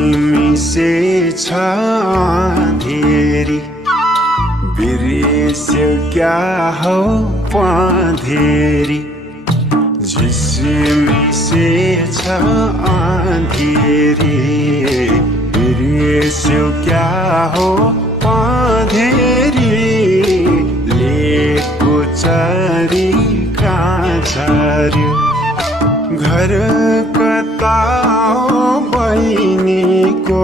झिसिमिसे छ अँधेरी बिर्स्यौ क्या हो पँधेरी झिसिमिसे छ अँधेरी बिर्स्यौ क्या हो पँधेरी लेको चरी कहाँ झर्यो घर कता हो बहिनीको